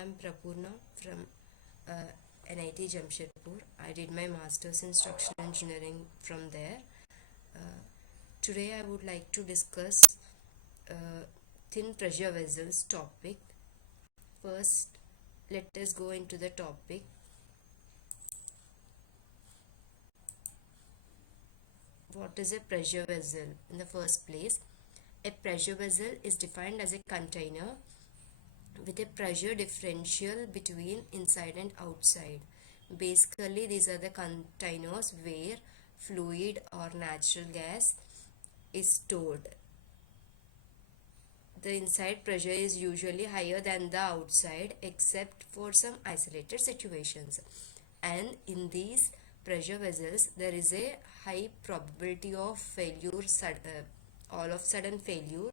I'm Prapurna from NIT Jamshedpur. I did my master's in structural engineering from there. Uh, Today I would like to discuss uh, thin pressure vessels topic. First, let us go into the topic. What is a pressure vessel? In the first place, a pressure vessel is defined as a container with a pressure differential between inside and outside. Basically, these are the containers where fluid or natural gas is stored. The inside pressure is usually higher than the outside except for some isolated situations. And in these pressure vessels, there is a high probability of failure, all of sudden failure.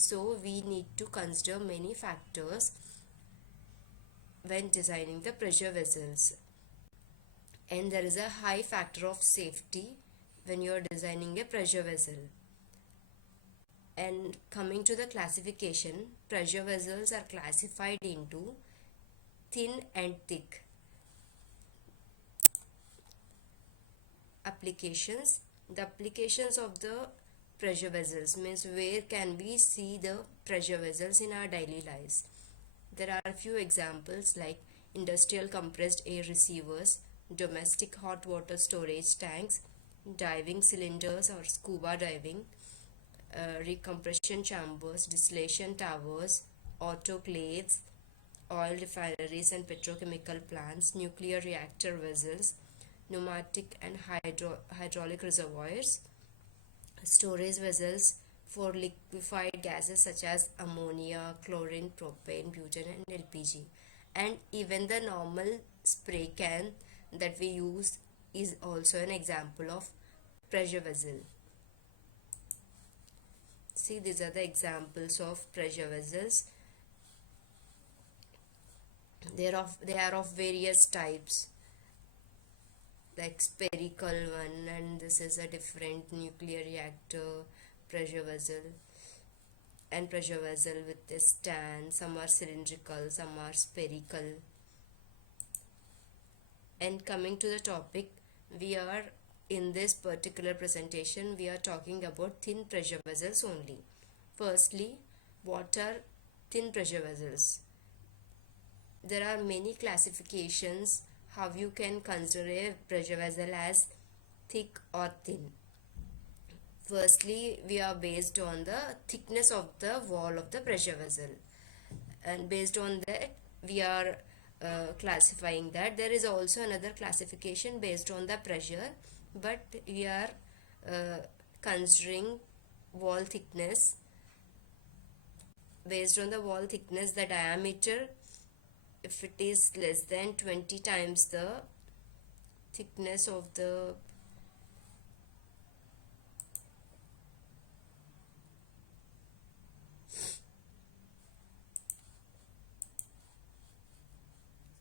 So we need to consider many factors when designing the pressure vessels. And there is a high factor of safety when you are designing a pressure vessel. And coming to the classification, pressure vessels are classified into thin and thick. Applications. The applications of the pressure vessels means where can we see the pressure vessels in our daily lives. There are a few examples like industrial compressed air receivers, domestic hot water storage tanks, diving cylinders or scuba diving, recompression chambers, distillation towers, autoclaves, oil refineries and petrochemical plants, nuclear reactor vessels, pneumatic and hydraulic reservoirs, storage vessels for liquefied gases such as ammonia, chlorine, propane, butane and LPG. And even the normal spray can that we use is also an example of pressure vessel. See, these are the examples of pressure vessels. They are of various types, like spherical one, and this is a different nuclear reactor pressure vessel, and pressure vessel with a stand. Some are cylindrical, some are spherical. And coming to the topic, in this particular presentation we are talking about thin pressure vessels only. Firstly, what are thin pressure vessels? There are many classifications how you can consider a pressure vessel as thick or thin. Firstly, we are based on the thickness of the wall of the pressure vessel, and based on that we are classifying that. There is also another classification based on the pressure, but we are considering wall thickness. Based on the wall thickness, the diameter, if it is less than 20 times the thickness of the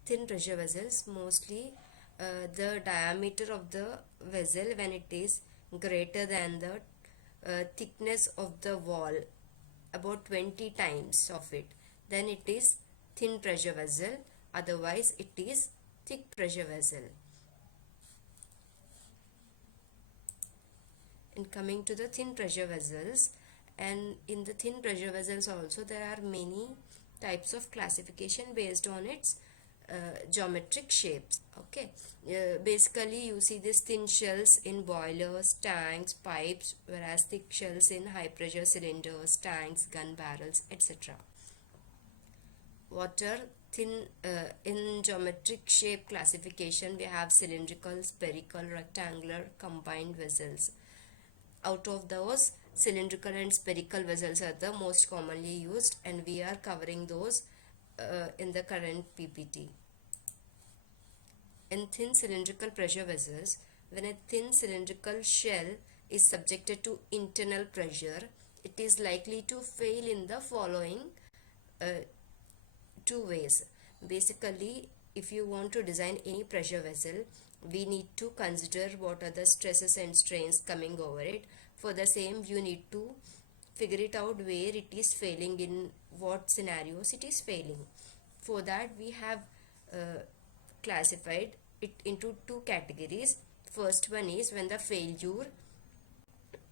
thin pressure vessels, mostly the diameter of the vessel, when it is greater than the thickness of the wall, about 20 times of it, then it is thin pressure vessel. Otherwise it is thick pressure vessel. And coming to the thin pressure vessels, and in the thin pressure vessels also there are many types of classification based on its geometric shapes. Okay, basically you see these thin shells in boilers, tanks, pipes, whereas thick shells in high pressure cylinders, tanks, gun barrels, etc. What are thin in geometric shape classification? We have cylindrical, spherical, rectangular, combined vessels. Out of those, cylindrical and spherical vessels are the most commonly used, and we are covering those in the current PPT. In thin cylindrical pressure vessels, when a thin cylindrical shell is subjected to internal pressure, it is likely to fail in the following two ways. Basically, if you want to design any pressure vessel, we need to consider what are the stresses and strains coming over it. For the same, you need to figure it out where it is failing, in what scenarios it is failing. For that we have classified it into two categories. First one is when the failure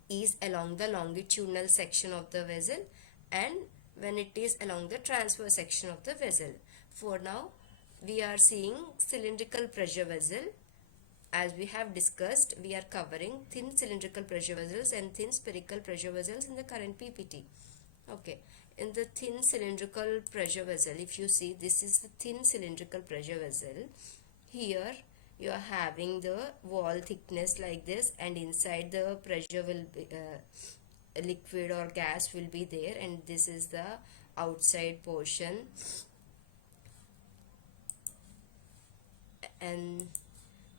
is along the longitudinal section of the vessel, and when it is along the transverse section of the vessel. For now we are seeing cylindrical pressure vessel. As we have discussed, we are covering thin cylindrical pressure vessels and thin spherical pressure vessels in the current PPT. Okay, in the thin cylindrical pressure vessel, if you see, this is the thin cylindrical pressure vessel. Here you are having the wall thickness like this, and inside the pressure will be liquid or gas will be there, and this is the outside portion, and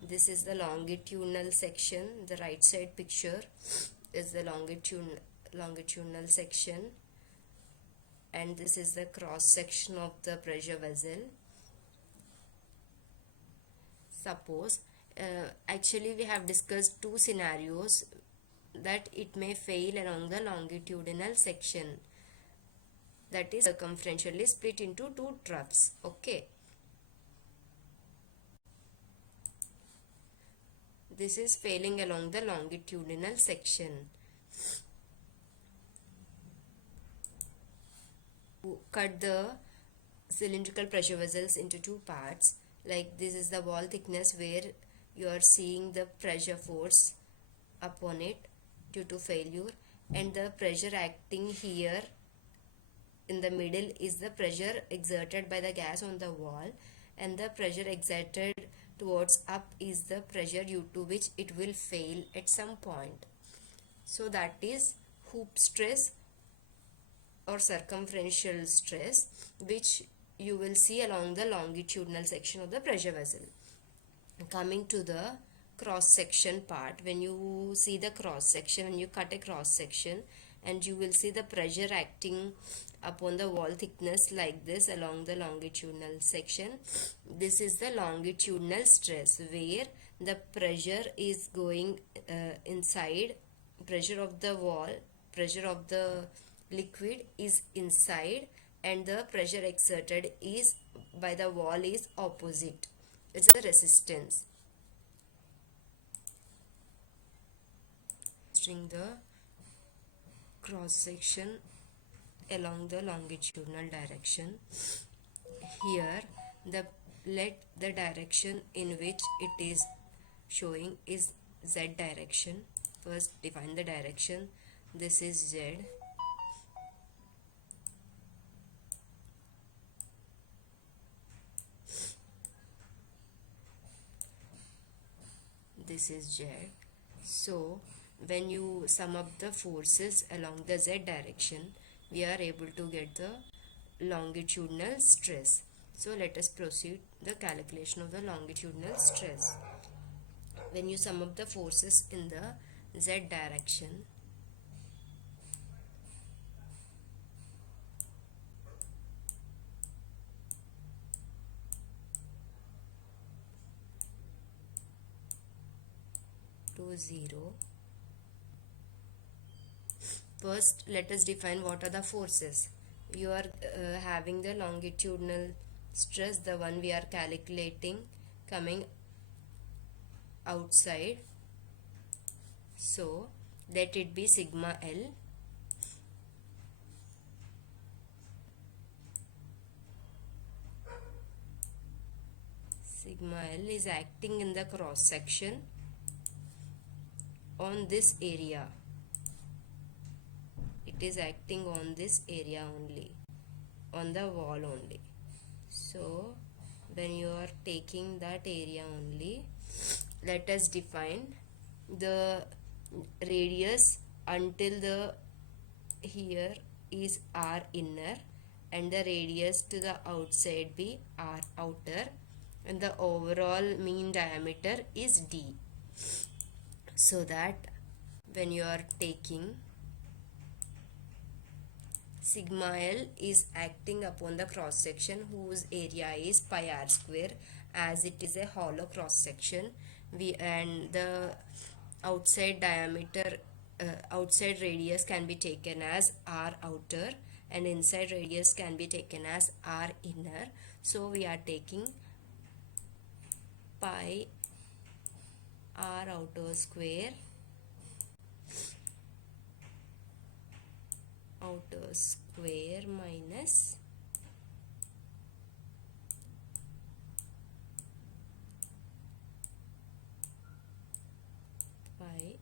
this is the longitudinal section. The right side picture is the longitudinal section, and this is the cross section of the pressure vessel. Suppose actually we have discussed two scenarios that it may fail along the longitudinal section, that is circumferentially split into two troughs. Okay, this is failing along the longitudinal section. Cut the cylindrical pressure vessels into two parts. Like this is the wall thickness where you are seeing the pressure force upon it due to failure, and the pressure acting here in the middle is the pressure exerted by the gas on the wall, and the pressure exerted towards up is the pressure due to which it will fail at some point. So that is hoop stress or circumferential stress, which you will see along the longitudinal section of the pressure vessel. Coming to the cross section part, when you see the cross section, when you cut a cross section, and you will see the pressure acting upon the wall thickness like this along the longitudinal section. This is the longitudinal stress, where the pressure is going inside, pressure of the wall, pressure of the liquid is inside, and the pressure exerted is by the wall is opposite. It's a resistance. Considering the cross section along the longitudinal direction, here let the direction in which it is showing is Z direction. First define the direction. This is Z. This is Z. So when you sum up the forces along the Z direction, we are able to get the longitudinal stress. So let us proceed the calculation of the longitudinal stress. When you sum up the forces in the Z direction, to 0. First, let us define what are the forces. You are having the longitudinal stress, the one we are calculating, coming outside. So, let it be sigma L. Sigma L is acting in the cross section on this area. It is acting on this area only, on the wall only. So when you are taking that area only, let us define the radius until the here is R inner, and the radius to the outside be R outer, and the overall mean diameter is D. So that when you are taking sigma L is acting upon the cross section whose area is pi r square, as it is a hollow cross section, and the outside diameter outside radius can be taken as R outer, and inside radius can be taken as r inner. So we are taking pi r outer square minus pi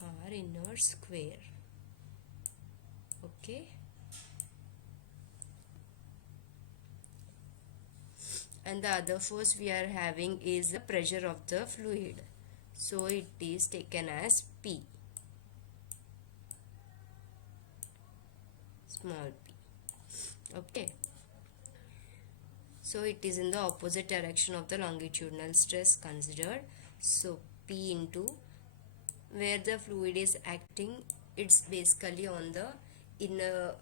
r inner square. Okay, and the other force we are having is the pressure of the fluid, so it is taken as P, small p. Okay, so it is in the opposite direction of the longitudinal stress considered. So P into where the fluid is acting, it's basically on the inner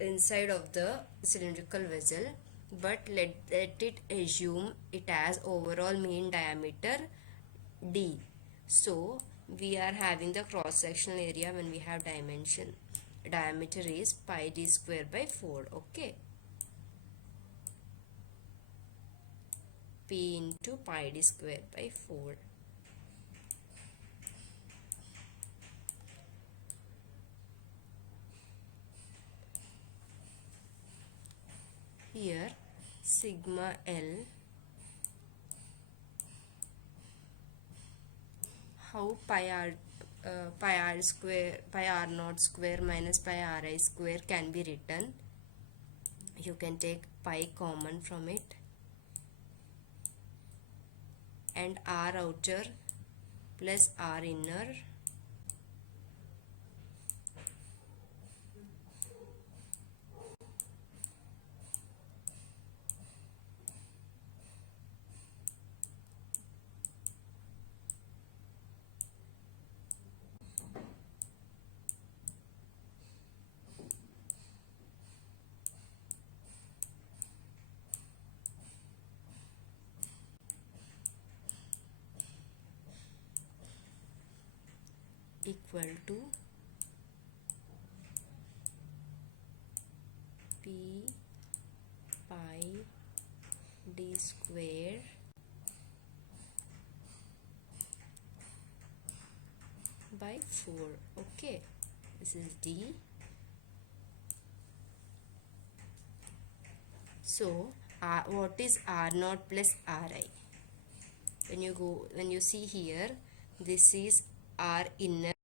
inside of the cylindrical vessel, but let it assume it has overall mean diameter d. So we are having the cross sectional area when we have dimension. Diameter is pi d square by 4. Okay, p into pi d square by 4. Here sigma L, how pi r square, pi r naught square minus pi ri square can be written. You can take pi common from it, and r outer plus r inner equal to p pi d square by 4. Okay, this is d. So what is r naught plus ri? When you see here, this is r inner